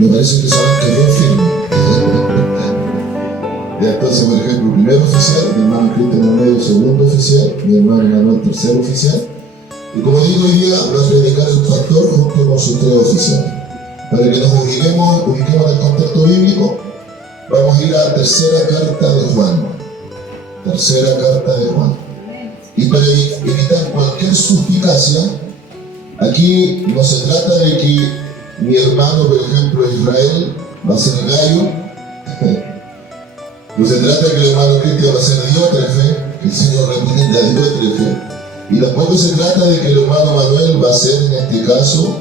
Me parece que se van a caer bien firme. Ya, entonces, por ejemplo, primer oficial, mi hermano Cristian Romero, segundo oficial, mi hermano Manuel, tercer oficial. Y como digo, hoy día va a predicar el pastor junto con sus tres oficiales. Para que nos ubiquemos en el contexto bíblico, vamos a ir a tercera carta de Juan. Tercera carta de Juan. Y para evitar cualquier suspicacia, aquí no se trata de que mi hermano, por ejemplo, Israel, va a ser gallo. No se trata de que el hermano Cristian va a ser diótrefe, que el Señor reprenda a diótrefe. Y tampoco se trata de que el hermano Manuel va a ser, en este caso,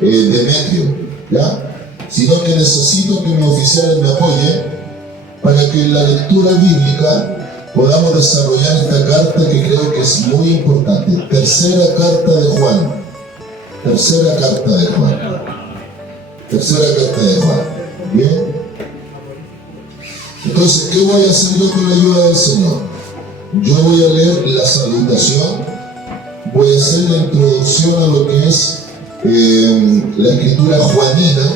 Demetrio, ¿ya? Sino que necesito que mis oficiales me apoyen para que en la lectura bíblica podamos desarrollar esta carta que creo que es muy importante. Tercera carta de Juan. Tercera carta de Juan. Tercera carta de Juan. ¿Bien? Entonces, ¿qué voy a hacer yo con la ayuda del Señor? Yo voy a leer la salutación, voy a hacer la introducción a lo que es la escritura juanina,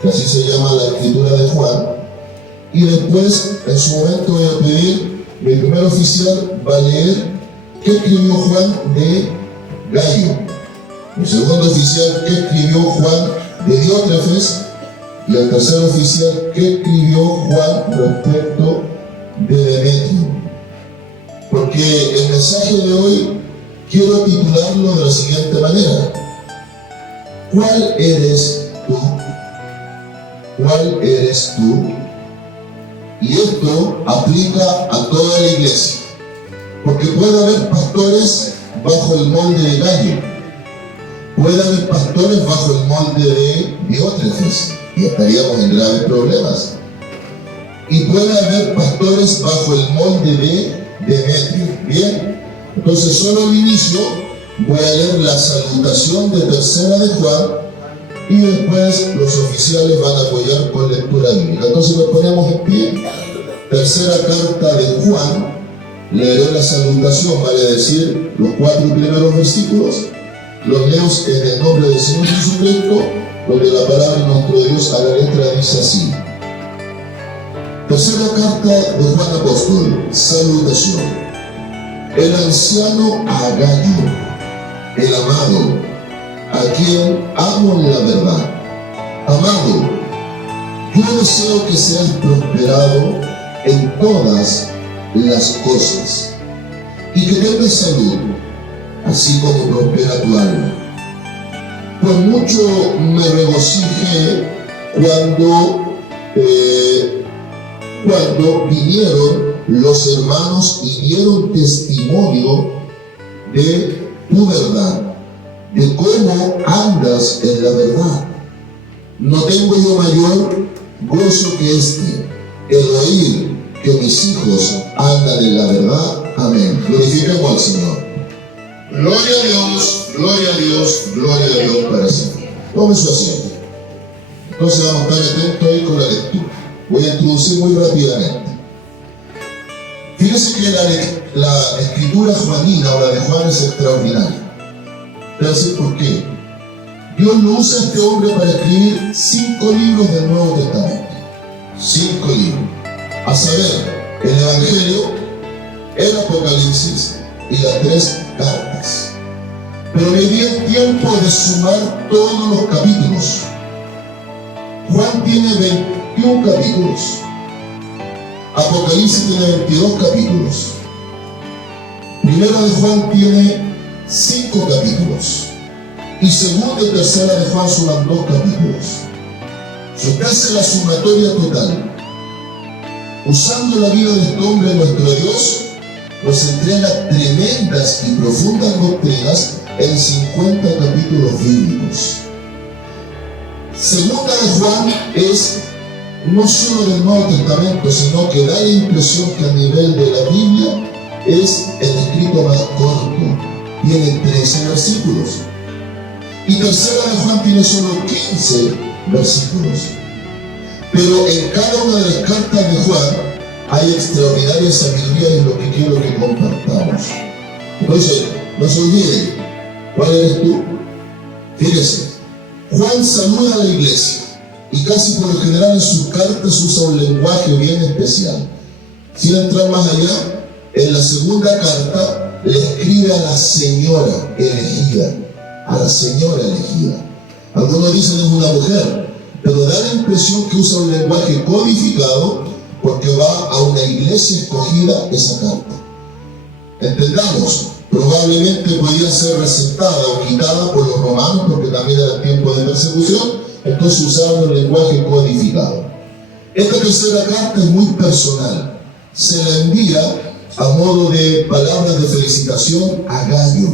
que así se llama la escritura de Juan, y después, en su momento, voy a pedir, mi primer oficial va a leer qué escribió Juan de Gallo, mi segundo oficial qué escribió Juan de Diótrefes, y el tercer oficial qué escribió Juan respecto de Demetrio. Porque el mensaje de hoy quiero titularlo de la siguiente manera: ¿cuál eres tú? ¿Cuál eres tú? Y esto aplica a toda la iglesia, porque puede haber pastores bajo el molde de Gallo, puede haber pastores bajo el molde de Diótrefes, y estaríamos en graves problemas. Y puede haber pastores bajo el molde de Demetrio. Bien, entonces solo al inicio voy a leer la salutación de tercera de Juan y después los oficiales van a apoyar con lectura bíblica. Entonces nos ponemos en pie. Tercera carta de Juan, leeré la salutación, vale decir los 4 primeros versículos. Los leo en el nombre del Señor Jesucristo, donde la palabra de nuestro Dios a la letra dice así. Tercera carta de Juan Apóstol, salutación. El anciano Gallo, el amado, a quien amo en la verdad. Amado, yo deseo que seas prosperado en todas las cosas y que tengas salud, así como prospera tu alma. Por mucho me regocijé cuando vinieron los hermanos y dieron testimonio de tu verdad, de cómo andas en la verdad. No tengo yo mayor gozo que el oír que mis hijos andan en la verdad. Amén. Glorifiquemos al Señor. Gloria a Dios, gloria a Dios, gloria a Dios para siempre. Tome su asiento. Entonces vamos a estar atentos ahí con la lectura. Voy a introducir muy rápidamente. Fíjense que la escritura juanina o la de Juan es extraordinaria. Te voy a decir por qué. Dios lo usa a este hombre para escribir 5 libros del Nuevo Testamento. 5 libros. A saber, el Evangelio, el Apocalipsis y las 3 cartas. Pero le di el tiempo de sumar todos los capítulos. Juan tiene 21 capítulos. Apocalipsis tiene 22 capítulos. Primera de Juan tiene 5 capítulos. Y segunda y tercera de Juan suman 2 capítulos. Si usted hace la sumatoria total, usando la vida de este hombre, nuestro Dios nos entrega tremendas y profundas doctrinas en 50 capítulos bíblicos. Segunda de Juan es no solo del Nuevo Testamento, sino que da la impresión que a nivel de la Biblia es el escrito más corto. Tiene 13 versículos. Y tercera de Juan tiene solo 15 versículos. Pero en cada una de las cartas de Juan hay extraordinaria sabiduría en lo que quiero que compartamos. Entonces, no se olviden, ¿cuál eres tú? Fíjese, Juan saluda a la iglesia. y casi por lo general en sus cartas usa un lenguaje bien especial. Sin entrar más allá, en la segunda carta le escribe a la señora elegida, a la señora elegida. Algunos dicen es una mujer, pero da la impresión que usa un lenguaje codificado porque va a una iglesia escogida esa carta. Entendamos, probablemente podía ser receptada o quitada por los romanos porque también era tiempo de persecución, entonces usaban un lenguaje codificado. Esta tercera carta es muy personal. Se la envía a modo de palabras de felicitación a Gayo.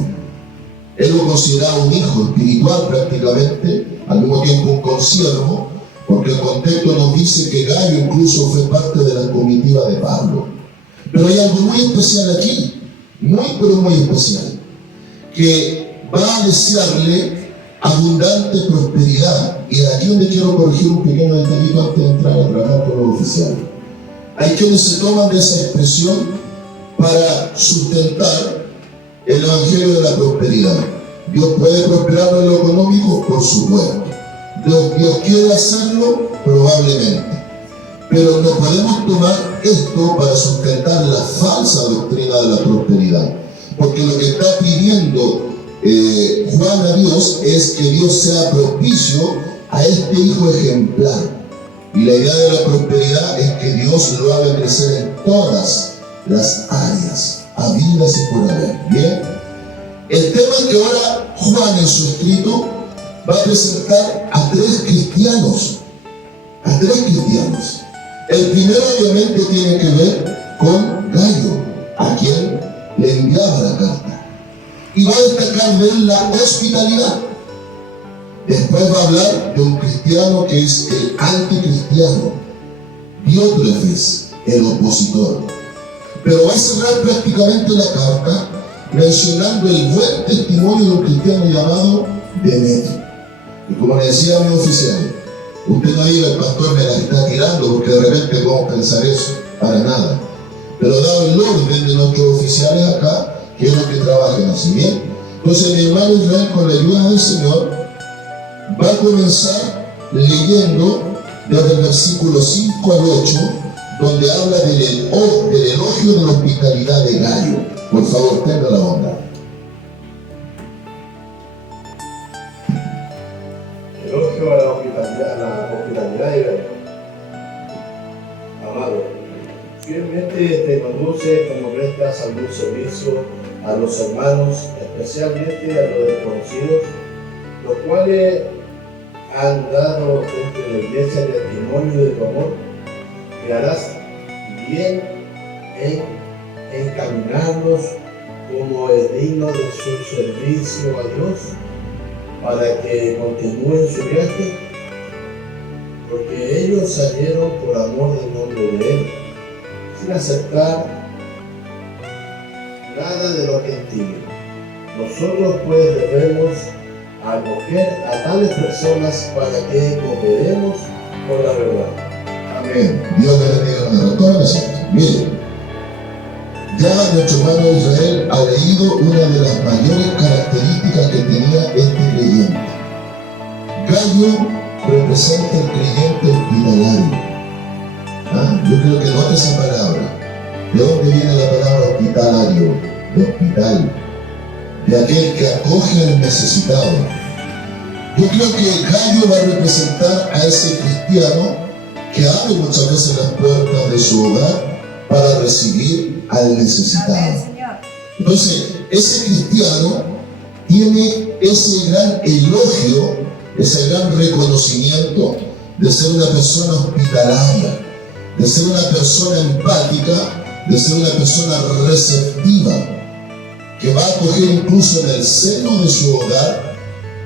Él lo consideraba un hijo espiritual prácticamente, al mismo tiempo un consiervo, porque el contexto nos dice que Gayo incluso fue parte de la comitiva de Pablo. Pero hay algo muy especial aquí, pero muy especial, que va a desearle abundante prosperidad. Y de aquí donde quiero corregir un pequeño detallito antes de entrar a trabajar con los oficiales. Hay quienes se toman de esa expresión para sustentar el evangelio de la prosperidad. Dios puede prosperar en lo económico, por supuesto. Dios quiere hacerlo, probablemente. Pero no podemos tomar esto para sustentar la falsa doctrina de la prosperidad. Porque lo que está pidiendo Juan a Dios es que Dios sea propicio a este hijo ejemplar. Y la idea de la prosperidad es que Dios lo haga crecer en todas las áreas, habidas y por haber. Bien. El tema que ahora Juan en su escrito va a presentar a tres cristianos. A tres cristianos. El primero obviamente tiene que ver con Gayo, a quien le enviaba la carta. Y va a destacar de él la hospitalidad. Después va a hablar de un cristiano que es el anticristiano, Diótrefes, el opositor. Pero va a cerrar prácticamente la carta mencionando el buen testimonio de un cristiano llamado Demetrio. Y como le decía a mi oficial, usted no diga el pastor me la está tirando porque de repente podemos pensar eso, para nada. Pero dado el orden de nuestros oficiales acá, quiero que trabajen así, bien. Entonces mi hermano Israel, con la ayuda del Señor, va a comenzar leyendo desde el versículo 5 al 8, donde habla del elogio de la hospitalidad de Gayo. Por favor, tenga la bondad. Elogio a la hospitalidad de Gayo. Amado, fielmente te conduce como prestas algún servicio a los hermanos, especialmente a los desconocidos, los cuales han dado entre la iglesia testimonio de tu amor, que harás bien en encaminarlos como es digno de su servicio a Dios, para que continúen su viaje, porque ellos salieron por amor del nombre de Él, sin aceptar nada de los gentiles. Nosotros pues debemos acoger a tales personas para que cooperemos con la verdad. Amén. Dios le bendiga, hermano. Todas las cosas. Miren, ya nuestro hermano Israel ha leído una de las mayores características que tenía este creyente. Gayo representa el creyente hospitalario. Yo creo que nota esa palabra. ¿De dónde viene la palabra hospitalario? De hospital. De aquel que acoge al necesitado. Yo creo que Gayo va a representar a ese cristiano que abre muchas veces las puertas de su hogar para recibir al necesitado. Entonces, ese cristiano tiene ese gran elogio, ese gran reconocimiento de ser una persona hospitalaria, de ser una persona empática, de ser una persona receptiva, que va a acoger incluso en el seno de su hogar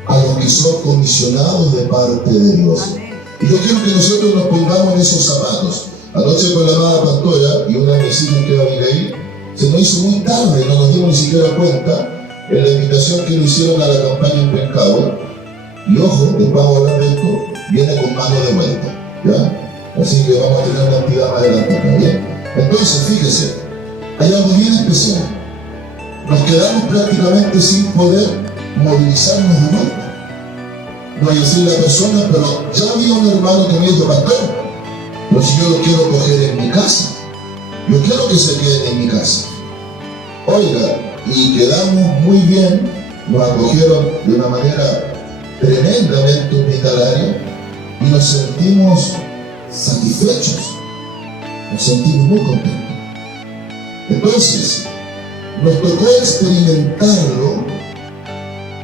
a los que son comisionados de parte de Dios. Y yo quiero que nosotros nos pongamos en esos zapatos. Anoche con la amada pastora y una de mis hijas que va a venir ahí, se nos hizo muy tarde, no nos dimos ni siquiera cuenta en la invitación que nos hicieron a la campaña en Pencahue. Y ojo, después vamos a hablar de esto, viene con mano de vuelta, ¿ya? Así que vamos a tener una actividad más adelante acá, ¿bien? Entonces, fíjese, hay algo bien especial. Nos quedamos prácticamente sin poder movilizarnos de vuelta. no voy a decir la persona, pero ya había un hermano que me dijo, pastor, pero si yo lo quiero coger en mi casa, yo quiero que se queden en mi casa. Oiga, y quedamos muy bien, nos acogieron de una manera tremendamente hospitalaria y nos sentimos satisfechos, nos sentimos muy contentos. Entonces, nos tocó experimentarlo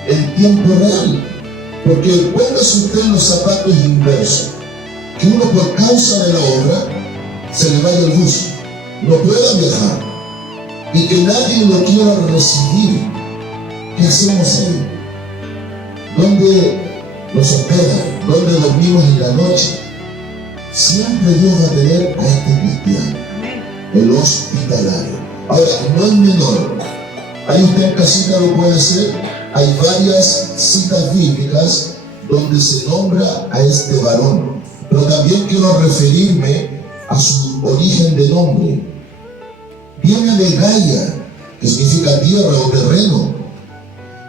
en tiempo real, porque póngase usted en los zapatos inversos, que uno por causa de la obra se le vaya el bus, no pueda viajar y que nadie lo quiera recibir. ¿Qué hacemos ahí? ¿Dónde nos hospedan? ¿Dónde dormimos en la noche? Siempre Dios va a tener a este cristiano, el hospitalario. Ahora, no es menor. Ahí usted en casita lo puede hacer. Hay varias citas bíblicas donde se nombra a este varón. Pero también quiero referirme a su origen de nombre. Viene de Gaia, que significa tierra o terreno.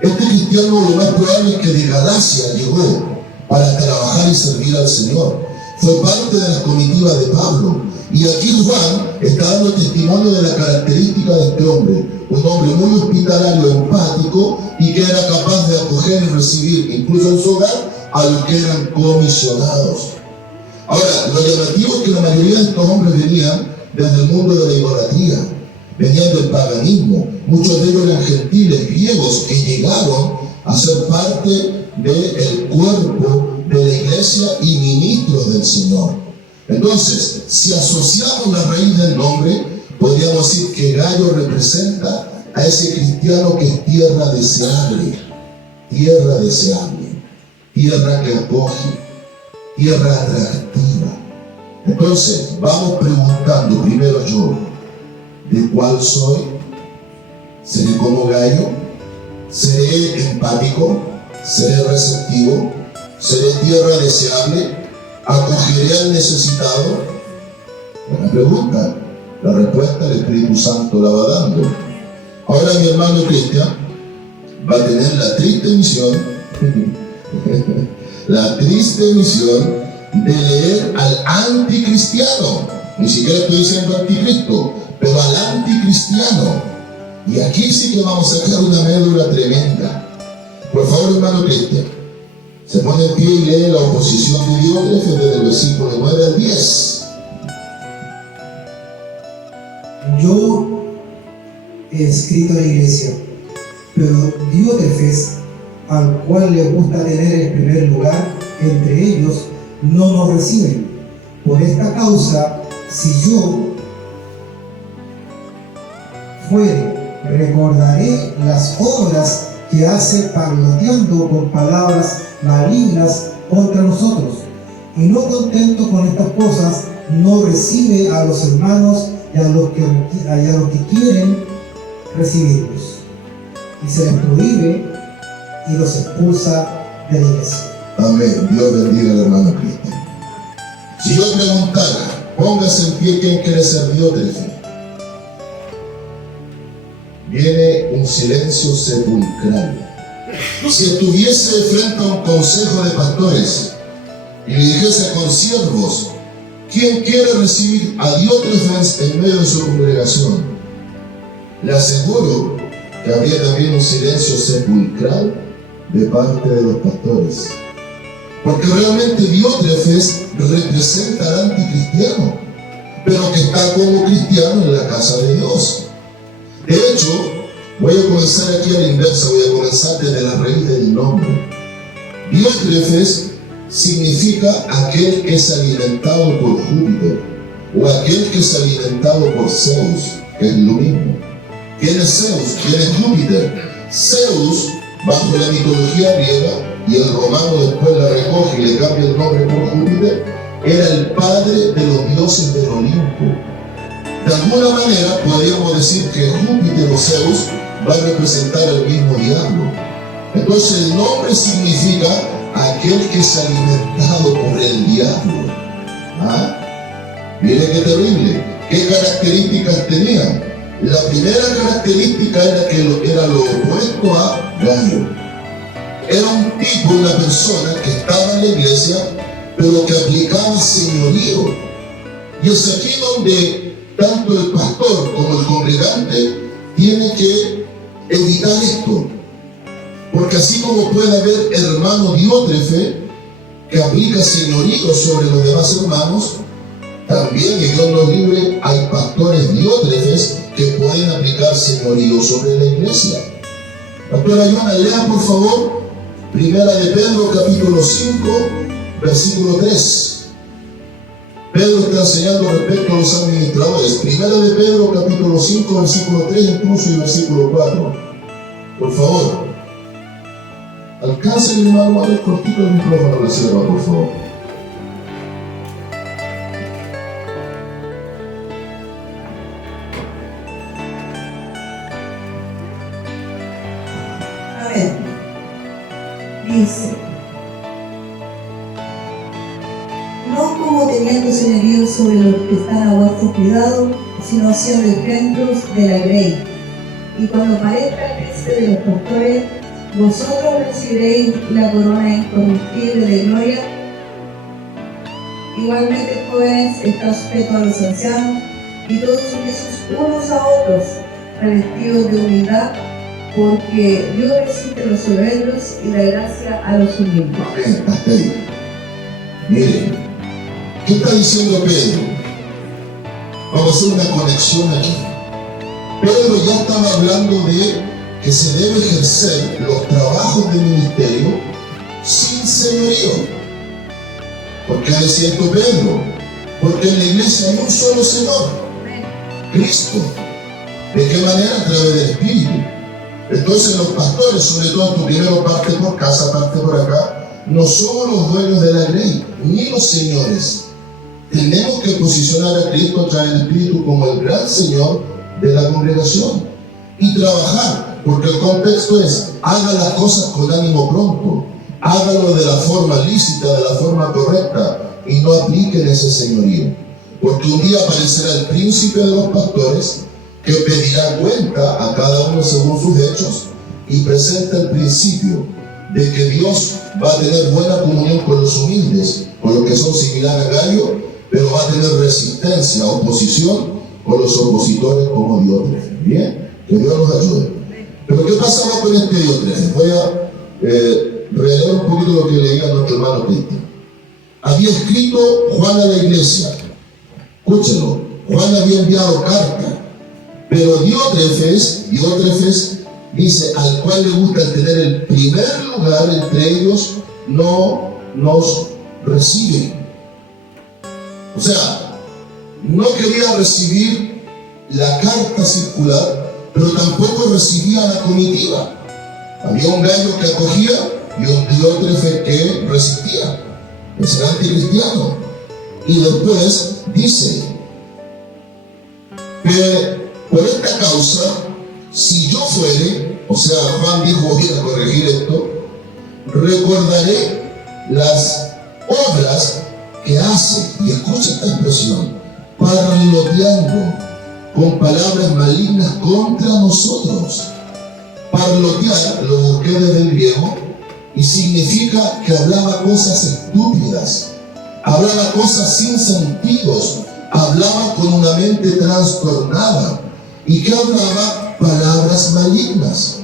Este cristiano lo más probable es que de Galacia llegó para trabajar y servir al Señor. Fue parte de la comitiva de Pablo. Y aquí Juan está dando testimonio de la característica de este hombre. Un hombre muy hospitalario, empático y que era capaz de acoger y recibir, incluso en su hogar, a los que eran comisionados. Ahora, lo llamativo es que la mayoría de estos hombres venían desde el mundo de la idolatría, venían del paganismo. Muchos de ellos eran gentiles griegos que llegaron a ser parte del cuerpo de la iglesia y ministros del Señor. Entonces, si asociamos la raíz del nombre, podríamos decir que Gayo representa a ese cristiano que es tierra deseable, tierra que acoge, tierra atractiva. Entonces, vamos preguntando primero yo, ¿de cuál soy? ¿Seré como Gayo? ¿Seré empático? ¿Seré receptivo? ¿Seré tierra deseable? ¿Acogeré al necesitado? Buena pregunta. La respuesta el Espíritu Santo la va dando. Ahora mi hermano Cristian va a tener la triste misión de leer al anticristiano. Ni siquiera estoy diciendo anticristo, pero al anticristiano. Y aquí sí que vamos a sacar una médula tremenda. Por favor, hermano Cristian, se pone en pie y lee la oposición de Diótrefes desde el versículo 9 al 10. Yo he escrito a la iglesia, pero Diótrefes, al cual le gusta tener el primer lugar entre ellos, no nos reciben. Por esta causa, si yo fuere, recordaré las obras que hace parloteando con palabras malignas contra nosotros, y no contento con estas cosas, no recibe a los hermanos y a los que quieren recibirlos, y se les prohíbe y los expulsa de la iglesia. Amén. Dios bendiga al hermano Cristian. Si yo preguntara, póngase en pie, ¿quién quiere ser Diótrefes? Viene un silencio sepulcral. Si estuviese frente a un consejo de pastores y le dijese con siervos, ¿quién quiere recibir a Diótrefes en medio de su congregación? Le aseguro que habría también un silencio sepulcral de parte de los pastores. Porque realmente Diótrefes representa al anticristiano, pero que está como cristiano en la casa de Dios. De hecho, voy a comenzar aquí a la inversa, voy a comenzar desde la raíz del nombre. Diótrefes significa aquel que es alimentado por Júpiter, o aquel que es alimentado por Zeus, que es lo mismo. ¿Quién es Zeus? ¿Quién es Júpiter? Zeus, bajo la mitología griega, y el romano después la recoge y le cambia el nombre por Júpiter, era el padre de los dioses del Olimpo. De alguna manera podríamos decir que Júpiter o Zeus va a representar al mismo diablo. Entonces el nombre significa aquel que es alimentado por el diablo. Miren qué terrible. ¿Qué características tenía? La primera característica era que era lo opuesto a Gayo. era un tipo, una persona que estaba en la iglesia, pero que aplicaba señorío. Y es aquí donde tanto el pastor como el congregante tiene que evitar esto. Porque así como puede haber hermano diótrefe que aplica señorío sobre los demás hermanos, también, y Dios nos libre, hay pastores diótrefes que pueden aplicar señorío sobre la iglesia. Pastora Joana, lea por favor Primera de Pedro capítulo 5 versículo 3. Pedro está enseñando respecto a los administradores. Primera de Pedro capítulo 5 versículo 3 incluso y versículo 4. Por favor, alcance el hermano a ver cortito el micrófono a la sierva, por favor. Dice: no como teniendo señorío sobre los que están a vuestro cuidado, sino siendo ejemplos de la grey. Y cuando parezca el príncipe de los pastores, vosotros recibiréis la corona incorruptible de gloria. Igualmente, jóvenes, está sujeto a los ancianos, y todos sumisos unos a otros, revestidos de humildad, porque Dios resiste a los soberbios y da gracia a los humildes. Amén, hasta ahí. Miren, ¿qué está diciendo Pedro? Vamos a hacer una conexión aquí. Pedro ya estaba hablando de que se debe ejercer los trabajos de ministerio sin señorío. ¿Por qué decía esto Pedro? Porque en la iglesia hay un solo Señor, Cristo. ¿De qué manera? A través del Espíritu. Entonces los pastores, sobre todo tú primero parte por casa, parte por acá, no somos los dueños de la ley, ni los señores. Tenemos que posicionar a Cristo a través del Espíritu como el gran Señor de la congregación y trabajar, porque el contexto es: haga las cosas con ánimo pronto, hágalo de la forma lícita, de la forma correcta, y no apliquen ese señorío, porque un día aparecerá el príncipe de los pastores que pedirá cuenta a cada uno según sus hechos y presenta el principio de que Dios va a tener buena comunión con los humildes, con los que son similares a Gallo, pero va a tener resistencia, oposición con los opositores como Diótrefes. Bien, que Dios nos ayude. Pero ¿qué pasaba con este Diótrefes? Voy a releer un poquito lo que leía nuestro hermano Cristian. Había escrito Juan a la iglesia. Escúchenlo. Juan había enviado carta. Pero Diótrefes dice, al cual le gusta tener el primer lugar entre ellos, no nos recibe. O sea, no quería recibir la carta circular, pero tampoco recibía la comitiva. Había un Gallo que acogía y un Diótrefes que resistía. Es el anticristiano. Y después dice que por esta causa, si yo fuere, o sea, Juan dijo, voy a corregir esto, recordaré las obras que hace, y escucha esta expresión, parloteando con palabras malignas contra nosotros. Parlotear, lo busqué desde el griego, y significa que hablaba cosas estúpidas, hablaba cosas sin sentidos, hablaba con una mente trastornada, y que hablaba palabras malignas.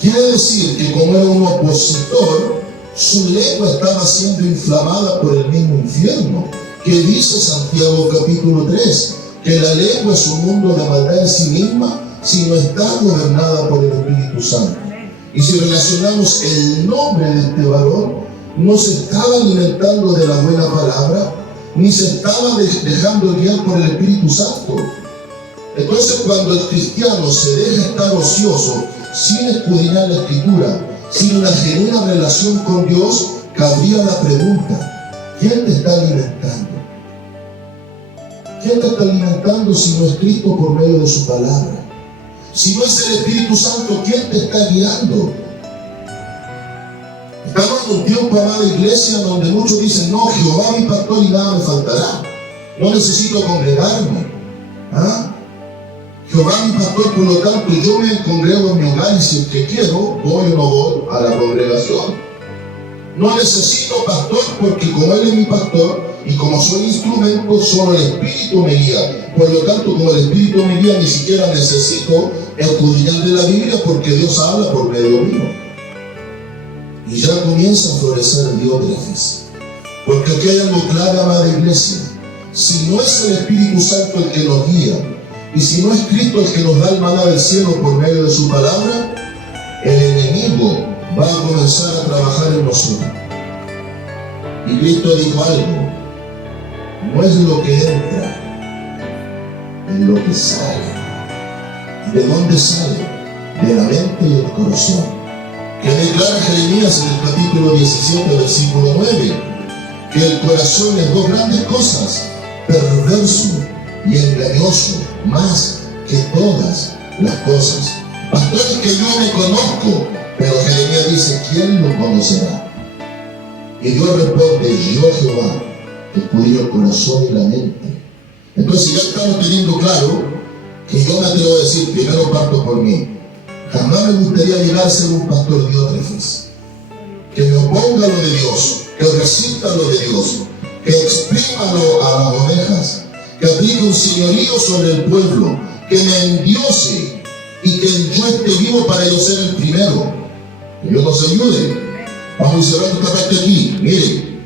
Quiere decir que como era un opositor, su lengua estaba siendo inflamada por el mismo infierno, que dice Santiago capítulo 3, que la lengua es un mundo de maldad en sí misma si no está gobernada por el Espíritu Santo. Y si relacionamos el nombre de este varón, no se estaba alimentando de la buena palabra, ni se estaba dejando guiar por el Espíritu Santo. Entonces, cuando el cristiano se deja estar ocioso, sin escudriñar la Escritura, sin una genuina relación con Dios, cabría la pregunta: ¿quién te está alimentando? ¿Quién te está alimentando si no es Cristo por medio de su palabra? Si no es el Espíritu Santo, ¿quién te está guiando? Estamos en un tiempo, amada iglesia, donde muchos dicen: no, Jehová mi pastor y nada me faltará. No necesito congregarme. ¿Ah? Jehová mi pastor, por lo tanto yo me congrego en mi hogar, y si el que quiero, voy o no voy a la congregación. No necesito pastor porque como Él es mi pastor y como soy instrumento, solo el Espíritu me guía. Por lo tanto, como el Espíritu me guía, ni siquiera necesito escudriñar de la Biblia porque Dios habla por medio mío. Y ya comienza a florecer Diótrefes. Porque aquí hay algo clave, amada iglesia. Si no es el Espíritu Santo el que nos guía, y si no es Cristo el que nos da el maná del cielo por medio de su palabra, el enemigo va a comenzar a trabajar en nosotros. Y Cristo dijo algo: no es lo que entra, es lo que sale. ¿De dónde sale? De la mente y el corazón. Que declara Jeremías en el capítulo 17, versículo 9, que el corazón es dos grandes cosas: perverso y engañoso, más que todas las cosas. Pastores, que yo me conozco, pero Jeremías dice: ¿quién lo conocerá? Y Dios responde: yo, Jehová, que escudriño el corazón y la mente. Entonces ya estamos teniendo claro que yo me atrevo a decir, primero parto por mí. Jamás me gustaría llegar a ser un pastor Diótrefes, que me oponga a lo de Dios, que resista a lo de Dios, que exprima a las ovejas, que aplique un señorío sobre el pueblo, que me endiose y que yo esté vivo para yo ser el primero. Que Dios nos ayude. Vamos a cerrar esta parte aquí. Miren.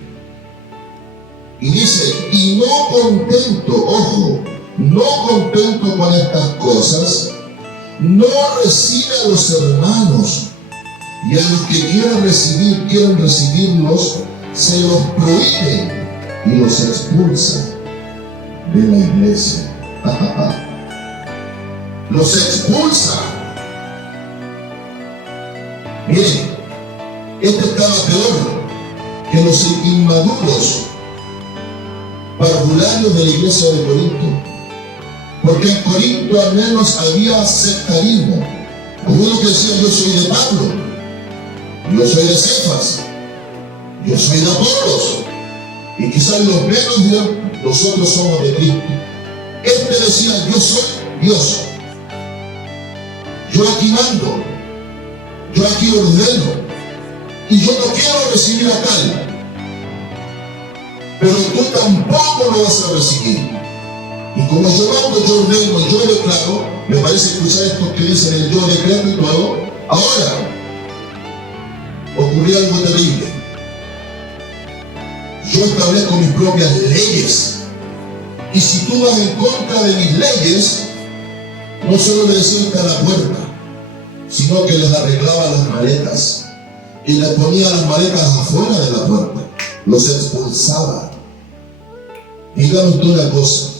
Y dice: y no contento, ojo, no contento con estas cosas, no recibe a los hermanos, y a los que quieren recibirlos, se los prohíbe y los expulsa de la iglesia. Los expulsa. Miren, este estaba peor que los inmaduros parvularios de la iglesia de Corinto, porque en Corinto al menos había sectarismo. Algunos que decían: yo soy de Pablo, yo soy de Cefas, yo soy de Apolos, y quizás los menos dirán: nosotros somos de Cristo. Este decía: yo soy Dios, yo aquí mando, yo aquí ordeno, y yo no quiero recibir a tal, pero tú tampoco lo vas a recibir. Y como yo mando, yo ordeno, yo declaro, me parece escuchar estos que dicen el yo decreto y todo. Ahora ocurrió algo terrible. Yo establezco mis propias leyes, y si tú vas en contra de mis leyes, no solo le decía a la puerta, sino que les arreglaba las maletas y les ponía las maletas afuera de la puerta, los expulsaba. Dígame usted una cosa: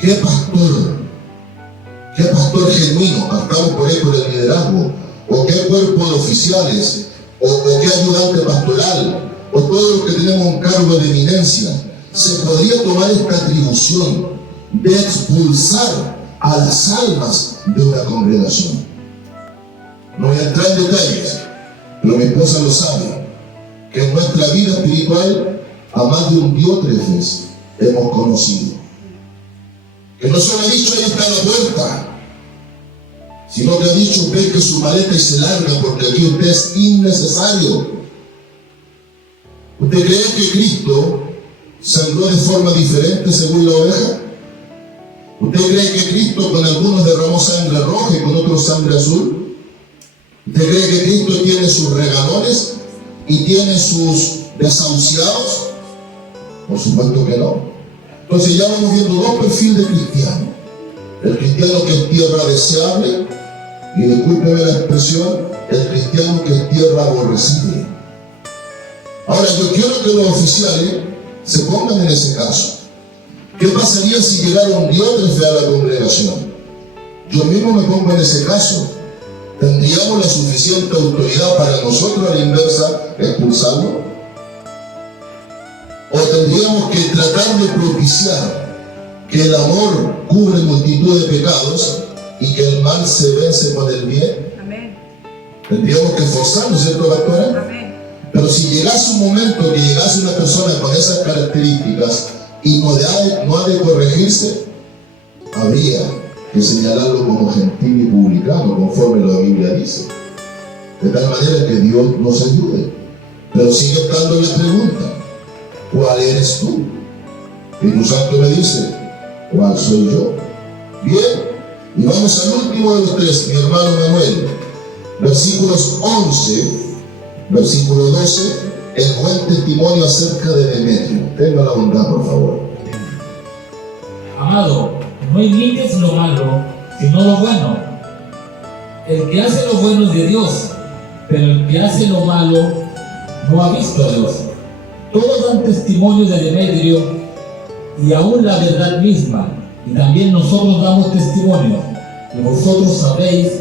¿qué pastor genuino, partamos por ahí por el liderazgo, o qué cuerpo de oficiales, o qué ayudante pastoral, o todos los que tenemos un cargo de eminencia, se podría tomar esta atribución de expulsar a las almas de una congregación? No voy a entrar en detalles, pero mi esposa lo sabe, que en nuestra vida espiritual a más de un Diótrefes hemos conocido, que no solo ha dicho: ahí está la puerta, sino que ha dicho: ve que su maleta y se larga, porque aquí usted es innecesario. ¿Usted cree que Cristo sangró de forma diferente según la oveja? ¿Usted cree que Cristo con algunos derramó sangre roja y con otros sangre azul? ¿Usted cree que Cristo tiene sus regalones y tiene sus desahuciados? Por supuesto que no. Entonces ya vamos viendo dos perfiles de cristiano: el cristiano que es tierra deseable, y discúlpeme la expresión, el cristiano que es tierra aborrecible. Ahora, yo quiero que los oficiales se pongan en ese caso. ¿Qué pasaría si llegara un Diótrefe a la congregación? Yo mismo me pongo en ese caso. ¿Tendríamos la suficiente autoridad para nosotros, a la inversa, expulsarlo? ¿O tendríamos que tratar de propiciar que el amor cubre multitud de pecados y que el mal se vence con el bien? Amén. Tendríamos que esforzarnos, ¿cierto, pastora? Amén. Pero si llegase un momento que llegase una persona con esas características y no ha de corregirse, habría que señalarlo como gentil y publicano, conforme la Biblia dice. De tal manera que Dios nos ayude. Pero sigue estando la pregunta: ¿cuál eres tú? Espíritu Santo me dice: ¿cuál soy yo? Bien, y vamos al último de los tres, mi hermano Manuel. Versículos 11, versículo 12, el buen testimonio acerca de Demetrio. Tenga la bondad, por favor. Amado, no imites lo malo, sino lo bueno. El que hace lo bueno es de Dios, pero el que hace lo malo no ha visto a Dios. Todos dan testimonio de Demetrio y aún la verdad misma, y también nosotros damos testimonio, y vosotros sabéis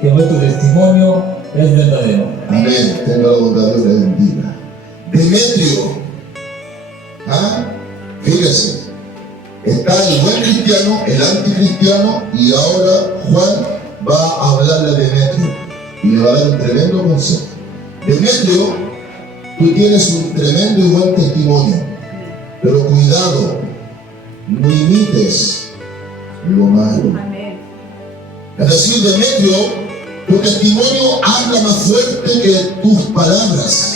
que nuestro testimonio es verdadero. Amén. Tenga la bondad, Dios le bendiga. Demetrio, fíjese, está el buen cristiano, el anticristiano, y ahora Juan va a hablarle a Demetrio y le va a dar un tremendo consejo. Demetrio, tú tienes un tremendo y buen testimonio, pero cuidado, no imites lo malo. Es decir, Demetrio, tu testimonio habla más fuerte que tus palabras.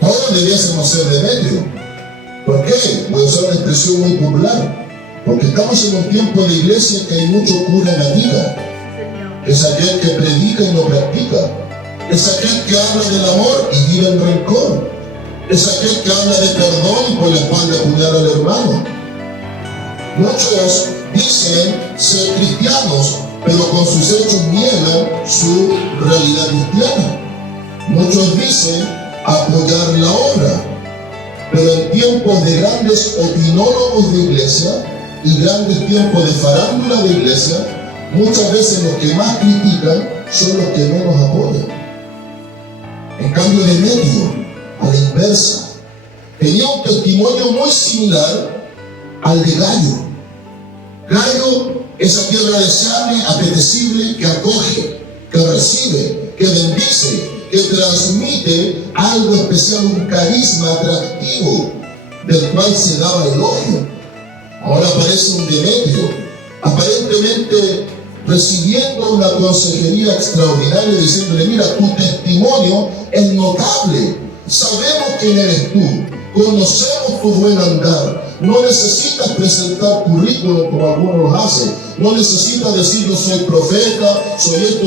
Todos debiésemos ser Demetrio. ¿Por qué? Voy a usar una expresión muy popular. Porque estamos en un tiempo de iglesia que hay mucho cura gatica. Es aquel que predica y no practica. Es aquel que habla del amor y vive en rencor. Es aquel que habla de perdón y por la espalda apuñala al hermano. Muchos dicen ser cristianos, pero con sus hechos niegan su realidad cristiana. Muchos dicen apoyar la obra, pero en tiempos de grandes opinólogos de iglesia y grandes tiempos de farándula de iglesia, muchas veces los que más critican son los que menos apoyan. En cambio, Demetrio, a la inversa, tenía un testimonio muy similar al de Gallo. Gallo, esa tierra deseable, apetecible, que acoge, que recibe, que bendice, que transmite algo especial, un carisma atractivo, del cual se daba elogio. Ahora aparece un Demetrio, aparentemente recibiendo una consejería extraordinaria, diciéndole: mira, tu testimonio es notable, sabemos quién eres tú, conocemos tu buen andar, no necesitas presentar currículum como algunos los hacen, no necesitas decir yo soy profeta, soy esto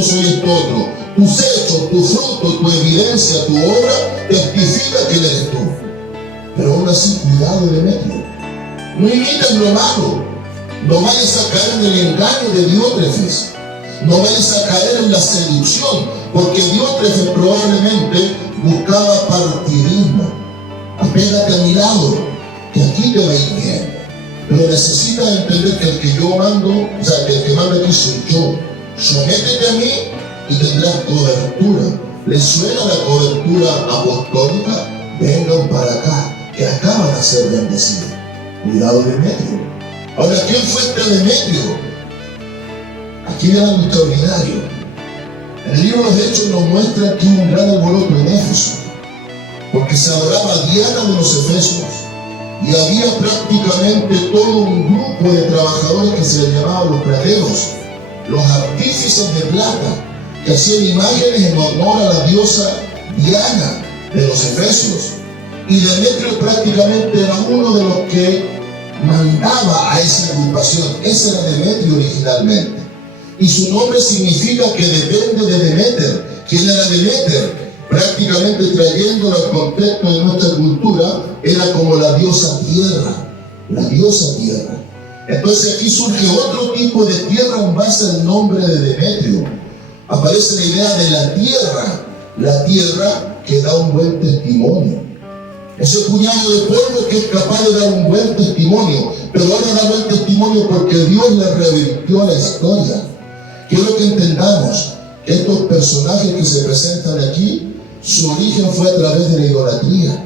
otro. Tus hechos, tu fruto, tu evidencia, tu obra testifica quién eres tú. Pero aún así, cuidado, Demetrio, no imites lo malo, no vayas a caer en el engaño de Diótrefes, no vayas a caer en la seducción, porque Diótrefes probablemente buscaba partidismo. Apégate a mi lado, que aquí te va a ir bien. Pero necesitas entender que el que yo mando, o sea, que el que manda aquí soy yo. Sométete a mí y tendrás cobertura. ¿Les suena la cobertura apostólica? Vengan para acá, que acá van a ser bendecidos. Cuidado, Demetrio. Ahora, ¿quién fue este Demetrio? Aquí viene algo extraordinario. En el libro de los Hechos nos muestra que hubo un gran alboroto en Éfeso, porque se adoraba a Diana de los Efesios, y había prácticamente todo un grupo de trabajadores que se les llamaban los plateros, los artífices de plata, que hacían imágenes en honor a la diosa Diana de los Efesios. Y Demetrio prácticamente era uno de los que mandaba a esa agrupación. Ese era Demetrio originalmente. Y su nombre significa que depende de Demeter. ¿Quién era Demeter? Prácticamente trayéndolo al contexto de nuestra cultura, era como la diosa tierra. La diosa tierra. Entonces aquí surge otro tipo de tierra en base al nombre de Demetrio. Aparece la idea de la tierra que da un buen testimonio. Ese puñado de polvo que es capaz de dar un buen testimonio, pero ahora da buen testimonio porque Dios le revirtió la historia. Quiero que entendamos que estos personajes que se presentan aquí, su origen fue a través de la idolatría.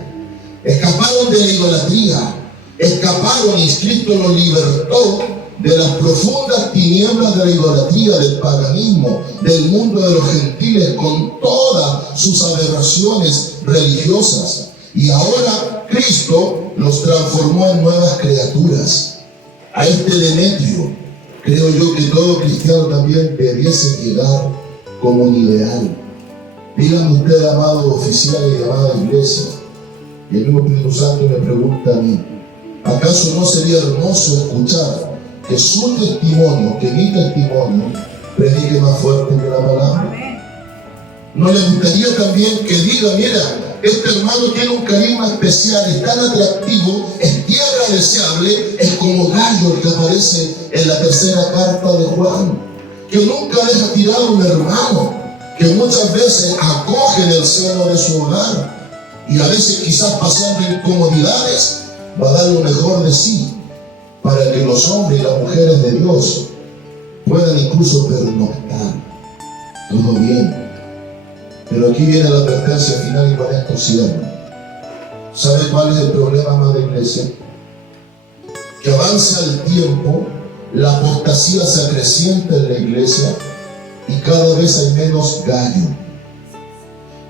Escaparon de la idolatría, escaparon y Cristo los libertó de las profundas tinieblas de la idolatría, del paganismo, del mundo de los gentiles, con todas sus aberraciones religiosas. Y ahora Cristo los transformó en nuevas criaturas. A este Demetrio, creo yo que todo cristiano también debiese llegar como un ideal. Díganme usted, amado oficial y amada iglesia, y el mismo Espíritu Santo me pregunta a mí, ¿acaso no sería hermoso escuchar que su testimonio, que mi testimonio, predique más fuerte que la palabra? ¿No le gustaría también que diga, mira, este hermano tiene un carisma especial, es tan atractivo, es tierra deseable, es como gallo el que aparece en la tercera carta de Juan, que nunca deja tirado un hermano, que muchas veces acoge en el seno de su hogar y a veces quizás pasando incomodidades va a dar lo mejor de sí para que los hombres y las mujeres de Dios puedan incluso pernoctar. Todo bien. Pero aquí viene la advertencia final y con esto cierro. ¿Sabe cuál es el problema, amada iglesia? Que avanza el tiempo, la apostasía se acrecienta en la iglesia y cada vez hay menos gallo,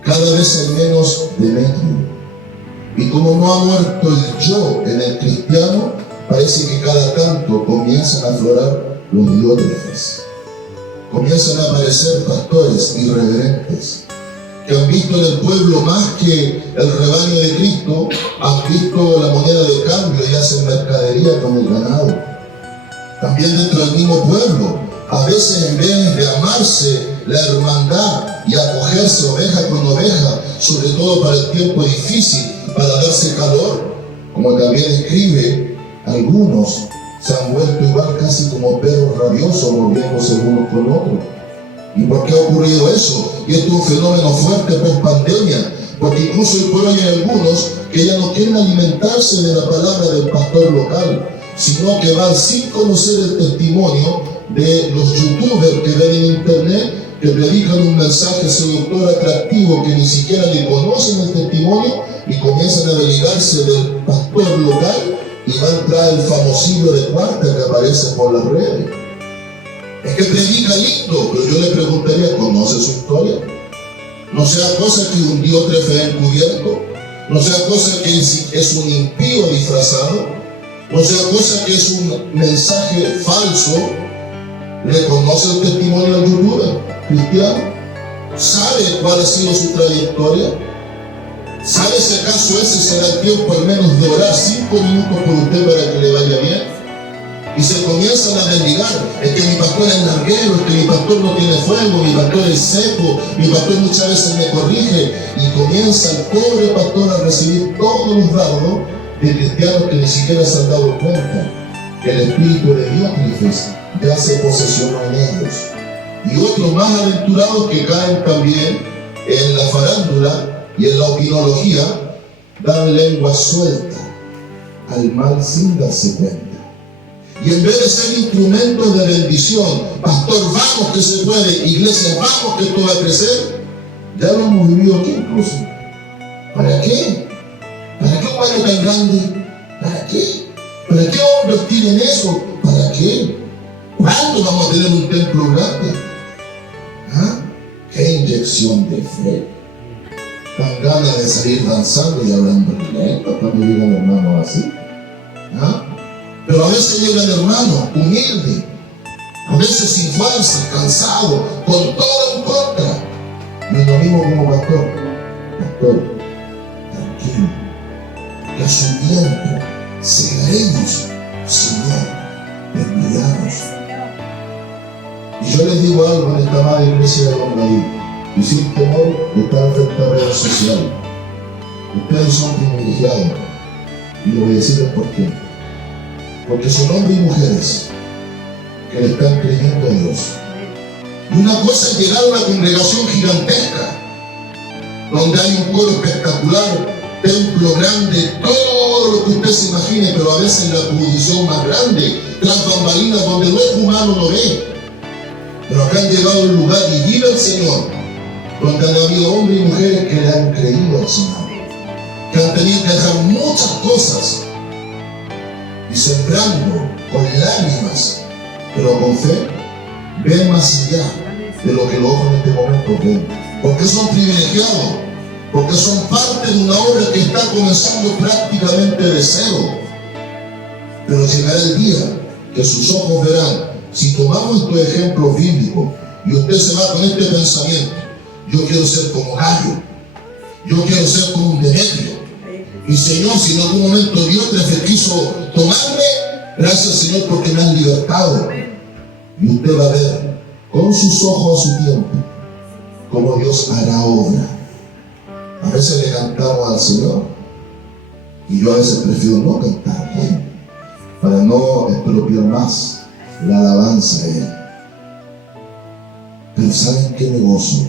cada vez hay menos Demetrio. Y como no ha muerto el yo en el cristiano, parece que cada tanto comienzan a aflorar los diótrefes. Comienzan a aparecer pastores irreverentes que han visto en el pueblo más que el rebaño de Cristo, han visto la moneda de cambio y hacen mercadería con el ganado. También dentro del mismo pueblo, a veces en vez de amarse la hermandad y acogerse oveja con oveja, sobre todo para el tiempo difícil, para darse calor, como también escribe, algunos se han vuelto igual casi como perros rabiosos, moviéndose unos con otros. ¿Y por qué ha ocurrido eso? Y esto es un fenómeno fuerte post pandemia, porque incluso hoy por hoy hay algunos que ya no quieren alimentarse de la palabra del pastor local, sino que van sin conocer el testimonio de los youtubers que ven en internet, que predican un mensaje seductor atractivo que ni siquiera le conocen el testimonio y comienzan a derivarse del pastor local y van tras el famosillo de cuarta que aparece por las redes. Es que predica lindo, pero yo le preguntaría, ¿conoce su historia? No sea cosa que un diótrefe encubierto, no sea cosa que es un impío disfrazado, no sea cosa que es un mensaje falso. ¿Le conoce el testimonio del youtuber cristiano? ¿Sabe cuál ha sido su trayectoria? ¿Sabe si acaso ese será el tiempo al menos de orar 5 minutos por usted para que le vaya bien? Y se comienzan a desligar, es que mi pastor es larguero, es que mi pastor no tiene fuego, mi pastor es seco, mi pastor muchas veces me corrige, y comienza el pobre pastor a recibir todos los dardos de cristianos que ni siquiera se han dado cuenta que el espíritu de Diótrefes ya se posesionó en ellos. Y otros más aventurados que caen también en la farándula y en la opinología, dan lengua suelta al mal sin darse cuenta. Y en vez de ser instrumentos de bendición, pastor, vamos que se puede, iglesia, vamos que esto va a crecer, ya lo hemos vivido aquí incluso. ¿Para qué? ¿Para qué un baño tan grande? ¿Para qué? ¿Para qué hombres tienen eso? ¿Para qué? ¿Cuándo vamos a tener un templo grande? ¿Ah? ¡Qué inyección de fe! Dan ganas de salir danzando y hablando lento cuando llegan hermanos así. ¿Ah? Pero a veces llegan hermanos humildes, a veces sin fuerza, cansados, con todo en contra. Y es lo mismo como pastor. Pastor, tranquilo, que a su tiempo segaremos, Señor, enviados. Y yo les digo algo en esta amada iglesia de Don David, y sin temor de estar frente a redes sociales. Ustedes son privilegiados, y les voy a decirles por qué. Porque son hombres y mujeres que le están creyendo a Dios. Y una cosa es llegar a una congregación gigantesca, donde hay un coro espectacular, templo grande, todo lo que usted se imagine, pero a veces la posición más grande, tras bambalinas donde el ojo humano no ve. Pero acá han llegado a un lugar y vive el Señor, donde han habido hombres y mujeres que le han creído al Señor, que han tenido que dejar muchas cosas y sembrando con lágrimas, pero con fe, ven más allá de lo que los ojos en este momento ven, porque son privilegiados, porque son parte de una obra que está comenzando prácticamente de cero. Pero llegará el día que sus ojos verán, si tomamos estos ejemplos bíblicos y usted se va con este pensamiento, yo quiero ser como Gallo, yo quiero ser como un Demetrio. Y Señor, si en algún momento Dios quiso tomarme, gracias Señor porque me has libertado. Y usted va a ver con sus ojos a su tiempo cómo Dios hará obra. A veces le cantamos al Señor y yo a veces prefiero no cantar para no expropiar más la alabanza de Él. Pero ¿saben qué me gozo?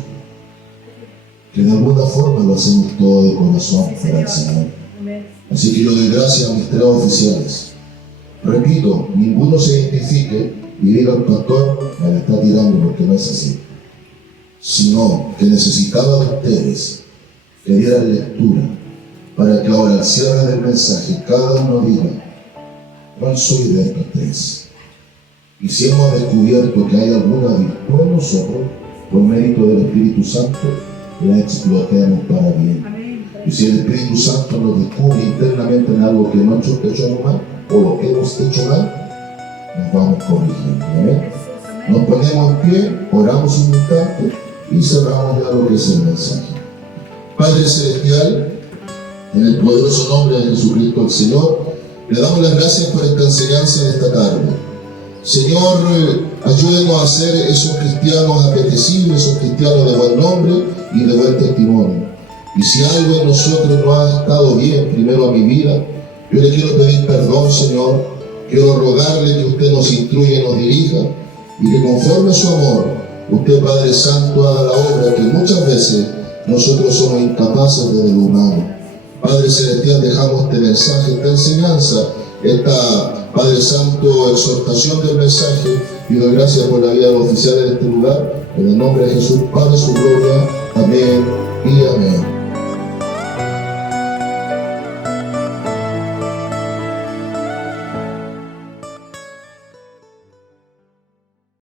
Que de alguna forma lo hacemos todo de corazón para el Señor. Así que yo doy gracias a mis 3 oficiales. Repito, ninguno se identifique y diga al pastor, me la está tirando, porque no es así. Sino que necesitaba de ustedes que dieran lectura para que ahora al cierre del mensaje cada uno diga, ¿cuál soy de estos 3? Y si hemos descubierto que hay alguna virtud en nosotros, por mérito del Espíritu Santo, la explotemos para bien. Y si el Espíritu Santo nos descubre internamente en algo que no hemos mal, o lo que hemos hecho mal, nos vamos corrigiendo. ¿Amén? Nos ponemos en pie, oramos un instante y cerramos ya lo que es el mensaje. Padre Celestial, en el poderoso nombre de Jesucristo el Señor, le damos las gracias por esta enseñanza de esta tarde. Señor, ayúdenos a ser esos cristianos apetecibles, esos cristianos de buen nombre y de buen testimonio. Y si algo en nosotros no ha estado bien, primero a mi vida, yo le quiero pedir perdón, Señor. Quiero rogarle que usted nos instruya y nos dirija, y que conforme a su amor, usted, Padre Santo, haga la obra que muchas veces nosotros somos incapaces de lo humano. Padre Celestial, dejamos este mensaje, esta enseñanza, esta, Padre Santo, exhortación del mensaje, y doy gracias por la vida de los oficiales de este lugar, en el nombre de Jesús, Padre, su gloria, amén y amén.